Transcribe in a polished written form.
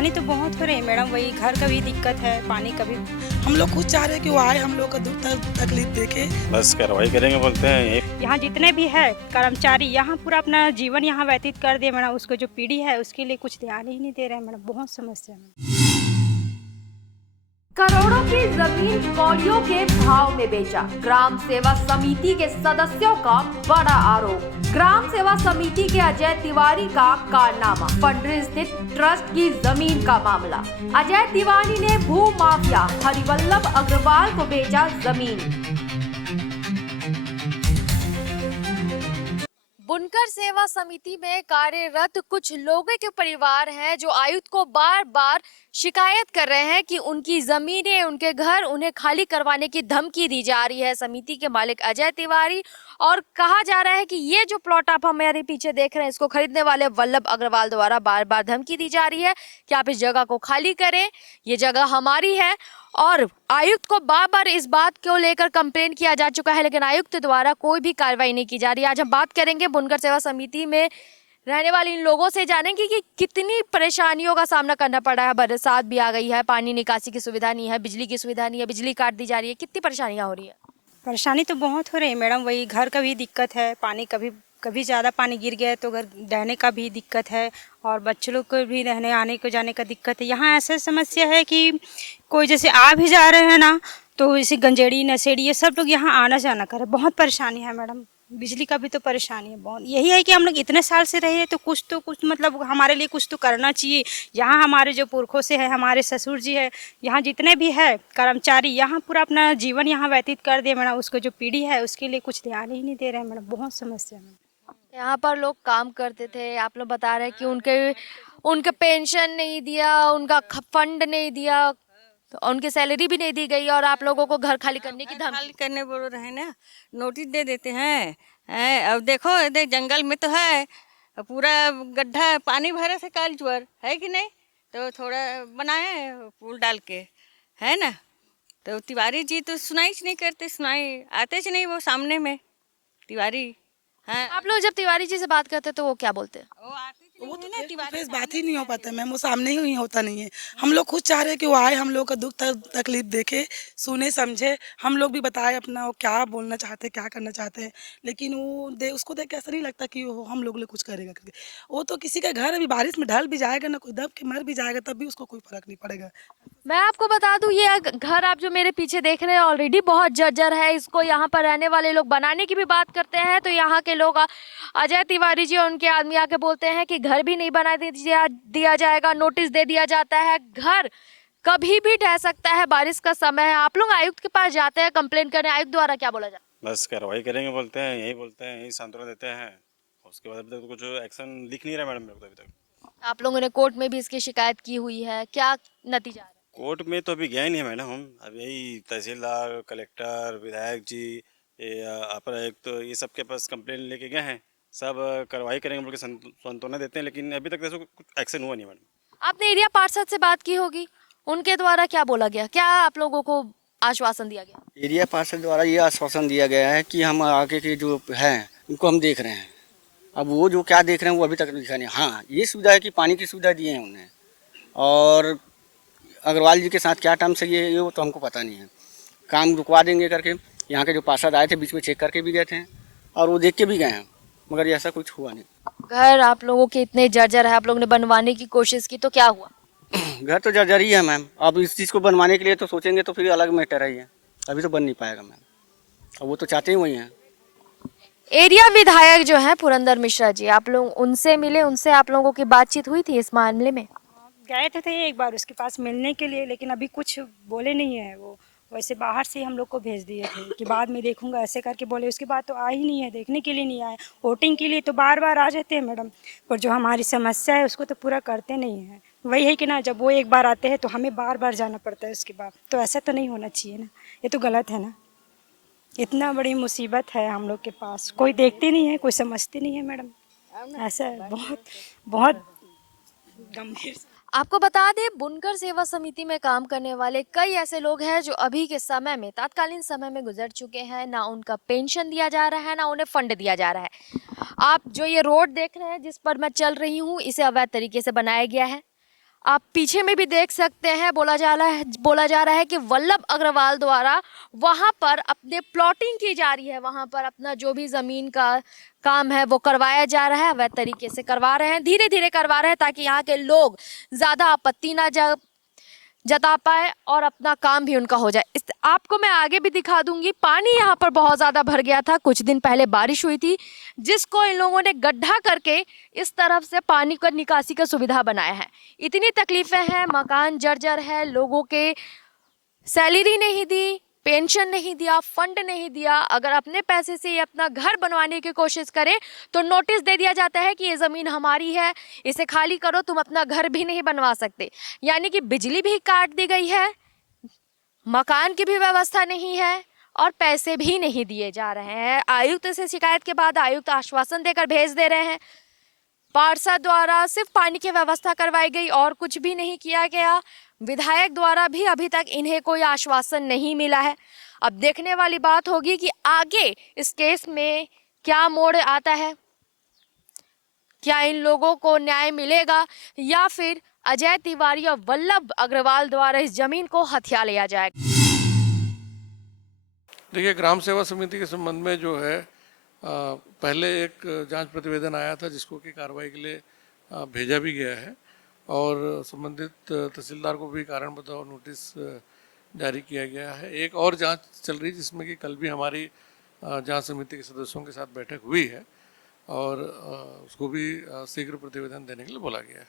परेशानी तो बहुत हो रही है मैडम, वही घर का भी दिक्कत है, पानी का भी। हम लोग खुद चाह रहे हैं कि वो आए, हम लोग का दुख तकलीफ देखे। बस कार्रवाई करेंगे बोलते हैं यही। यहाँ जितने भी है कर्मचारी यहाँ पूरा अपना जीवन यहाँ व्यतीत कर दिए मैडम, उसको जो पीढ़ी है उसके लिए कुछ ध्यान ही नहीं दे रहे हैं मैडम, बहुत समस्या है। करोड़ों की जमीन कौड़ियों के भाव में बेचा, ग्राम सेवा समिति के सदस्यों का बड़ा आरोप। ग्राम सेवा समिति के अजय तिवारी का कारनामा, पंडरी स्थित ट्रस्ट की जमीन का मामला। अजय तिवारी ने भू माफिया हरिवल्लभ अग्रवाल को बेचा जमीन। बुनकर सेवा समिति में कार्यरत कुछ लोगों के परिवार हैं जो आयुक्त को बार बार शिकायत कर रहे हैं कि उनकी जमीनें, उनके घर उन्हें खाली करवाने की धमकी दी जा रही है। समिति के मालिक अजय तिवारी और कहा जा रहा है कि ये जो प्लॉट आप हमारे पीछे देख रहे हैं इसको खरीदने वाले वल्लभ अग्रवाल द्वारा बार बार धमकी दी जा रही है कि आप इस जगह को खाली करें, ये जगह हमारी है। और आयुक्त को बार बार इस बात को लेकर कंप्लेन किया जा चुका है, लेकिन आयुक्त द्वारा कोई भी कार्रवाई नहीं की जा रही है। आज हम बात करेंगे बुनकर सेवा समिति में रहने वाले इन लोगों से, जानेंगे कि कितनी परेशानियों का सामना करना पड़ा है। बरसात भी आ गई है, पानी निकासी की सुविधा नहीं है, बिजली की सुविधा नहीं है, बिजली काट दी जा रही है, कितनी परेशानियां हो रही है। परेशानी तो बहुत हो रही है मैडम, वही घर का भी दिक्कत है, पानी कभी ज़्यादा पानी गिर गया तो घर रहने का भी दिक्कत है, और बच्चों लोग को भी रहने आने को जाने का दिक्कत है। यहाँ ऐसा समस्या है कि कोई जैसे आ भी जा रहे हैं ना, तो जैसे गंजेड़ी नशेड़ी ये सब लोग यहाँ आना जाना करे, बहुत परेशानी है मैडम। बिजली का भी तो परेशानी है बहुत। यही है कि हम लोग इतने साल से रहे हैं तो कुछ मतलब हमारे लिए कुछ तो करना चाहिए। यहाँ हमारे जो पुरखों से है, हमारे ससुर जी है, यहाँ जितने भी है कर्मचारी यहाँ पूरा अपना जीवन यहाँ व्यतीत कर दिए मैडम, उसको जो पीढ़ी है उसके लिए कुछ ध्यान ही नहीं दे रहे हैं मैडम, बहुत समस्या है। यहाँ पर लोग काम करते थे, आप लोग बता रहे हैं कि उनके पेंशन नहीं दिया, उनका फंड नहीं दिया, तो उनकी सैलरी भी नहीं दी गई, और आप लोगों को घर खाली करने की धमकी। खाली करने बोल रहे ना, नोटिस दे देते हैं। अब देखो जंगल में तो है पूरा गड्ढा, पानी भरा से काल ज्वर है कि नहीं, तो थोड़ा बनाए पुल डाल के, है ना। तो तिवारी जी तो सुनाई नहीं करते, सुनाई आते नहीं वो सामने में तिवारी। हाँ, आप लोग जब तिवारी जी से बात करते तो वो क्या बोलते हैं? वो आते वो तो ना, तिवारी फेस बात ही नहीं हो पाता मैम, वो सामने ही होता नहीं है। हम लोग खुद चाह रहे हैं कि वो आए, हम लोग का दुख तकलीफ देखे, सुने समझे, हम लोग भी बताए अपना वो क्या बोलना चाहते हैं, क्या करना चाहते हैं। लेकिन वो उसको देख के ऐसा नहीं लगता कि वो हम लोग लिए कुछ करेगा करके। वो तो किसी का घर अभी बारिश में ढल भी जाएगा ना, कोई दब के मर भी जाएगा, तब भी उसको कोई फर्क नहीं पड़ेगा। मैं आपको बता दूं, ये घर आप जो मेरे पीछे देख रहे हैं ऑलरेडी बहुत जर्जर है। इसको यहाँ पर रहने वाले लोग बनाने की भी बात करते हैं तो यहाँ के लोग अजय तिवारी जी और उनके आदमी आके बोलते हैं कि घर भी नहीं बना दिया जाएगा, नोटिस दे दिया जाता है, घर कभी भी ढह सकता है, बारिश का समय है। आप लोग आयुक्त के पास जाते हैं कंप्लेन करने, आयुक्त द्वारा क्या बोला जाता है? बस कार्रवाई करेंगे बोलते हैं यही, बोलते हैं यही सांत्वना देते हैं। उसके बाद अभी तक तो कुछ एक्शन दिख नहीं रहा मैडम मेरे को अभी तक। आप लोगों ने कोर्ट में भी इसकी शिकायत की हुई है, क्या नतीजा है? कोर्ट में तो अभी गया ही नहीं है मैडम, हम अब यही तहसीलदार, कलेक्टर, विधायक जी, ये अपर आयुक्त, तो ये सब के पास कंप्लेन लेके गए हैं। सब कार्रवाई करेंगे बोल के सांत्वना देते हैं, लेकिन अभी तक ऐसा कुछ एक्शन हुआ नहीं मैडम। आपने एरिया पार्षद से बात की होगी, उनके द्वारा क्या बोला गया, क्या आप लोगों को आश्वासन दिया गया? एरिया पार्षद द्वारा ये आश्वासन दिया गया है कि हम आगे के जो हैं उनको हम देख रहे हैं। अब वो जो क्या देख रहे हैं वो अभी तक दिखा नहीं। हाँ, ये सुविधा है कि पानी की सुविधा दिए हैं उन्हें, और अग्रवाल जी के साथ क्या टर्म से ये वो तो हमको पता नहीं है। काम रुकवा देंगे करके यहाँ के जो पार्षद आए थे बीच में चेक करके भी गए थे, और वो देख के भी गए हैं, मगर ये ऐसा कुछ हुआ नहीं। घर आप लोगों के इतने जर्जर है, आप लोगों ने बनवाने की कोशिश की तो क्या हुआ? घर तो जर्जर ही है मैम। अब इस चीज़ को बनवाने के लिए तो सोचेंगे तो फिर अलग मैटर है, अभी तो बन नहीं पाएगा मैम। अब वो तो चाहते ही वही हैं। एरिया विधायक जो है पुरंदर मिश्रा जी, आप लोग उनसे मिले, उनसे आप लोगों की बातचीत हुई थी इस मामले में? गए थे एक बार उसके पास मिलने के लिए, लेकिन अभी कुछ बोले नहीं है। वो वैसे बाहर से हम लोग को भेज दिए थे कि बाद में देखूंगा ऐसे करके बोले, उसके बाद तो आ ही नहीं है, देखने के लिए नहीं आए। वोटिंग के लिए तो बार बार आ जाते हैं मैडम, पर जो हमारी समस्या है उसको तो पूरा करते नहीं हैं। वही है कि ना, जब वो एक बार आते हैं तो हमें बार बार जाना पड़ता है उसके बाद, तो ऐसा तो नहीं होना चाहिए ना, ये तो गलत है ना। इतना बड़ी मुसीबत है हम लोग के पास, कोई देखते नहीं है, कोई समझते नहीं है मैडम, ऐसा है। बहुत बहुत गंभीर। आपको बता दें, बुनकर सेवा समिति में काम करने वाले कई ऐसे लोग हैं जो अभी के समय में, तात्कालीन समय में गुजर चुके हैं। ना उनका पेंशन दिया जा रहा है, ना उन्हें फंड दिया जा रहा है। आप जो ये रोड देख रहे हैं जिस पर मैं चल रही हूँ, इसे अवैध तरीके से बनाया गया है। आप पीछे में भी देख सकते हैं, बोला जा रहा है कि वल्लभ अग्रवाल द्वारा वहां पर अपने प्लॉटिंग की जा रही है, वहां पर अपना जो भी जमीन का काम है वो करवाया जा रहा है, वह तरीके से करवा रहे हैं, धीरे धीरे करवा रहे हैं ताकि यहाँ के लोग ज्यादा आपत्ति ना जता पाए और अपना काम भी उनका हो जाए। आपको मैं आगे भी दिखा दूंगी। पानी यहाँ पर बहुत ज़्यादा भर गया था, कुछ दिन पहले बारिश हुई थी जिसको इन लोगों ने गड्ढा करके इस तरफ से पानी का निकासी का सुविधा बनाया है। इतनी तकलीफें हैं, मकान जर्जर है, लोगों के सैलरी नहीं दी, पेंशन नहीं दिया, फंड नहीं दिया। अगर अपने पैसे से ये अपना घर बनवाने की कोशिश करे तो नोटिस दे दिया जाता है कि ये ज़मीन हमारी है, इसे खाली करो, तुम अपना घर भी नहीं बनवा सकते। यानी कि बिजली भी काट दी गई है, मकान की भी व्यवस्था नहीं है और पैसे भी नहीं दिए जा रहे हैं। आयुक्त से शिकायत के बाद आयुक्त आश्वासन देकर भेज दे रहे हैं। पार्षद द्वारा सिर्फ पानी की व्यवस्था करवाई गई और कुछ भी नहीं किया गया। विधायक द्वारा भी अभी तक इन्हें कोई आश्वासन नहीं मिला है। अब देखने वाली बात होगी कि आगे इस केस में क्या मोड़ आता है, क्या इन लोगों को न्याय मिलेगा या फिर अजय तिवारी और वल्लभ अग्रवाल द्वारा इस जमीन को हथिया लिया जाएगा। देखिए, ग्राम सेवा समिति के संबंध में जो है पहले एक जांच प्रतिवेदन आया था जिसको कि कार्रवाई के लिए भेजा भी गया है और संबंधित तहसीलदार को भी कारण बताओ नोटिस जारी किया गया है। एक और जांच चल रही जिसमें कि कल भी हमारी जांच समिति के सदस्यों के साथ बैठक हुई है और उसको भी शीघ्र प्रतिवेदन देने के लिए बोला गया है।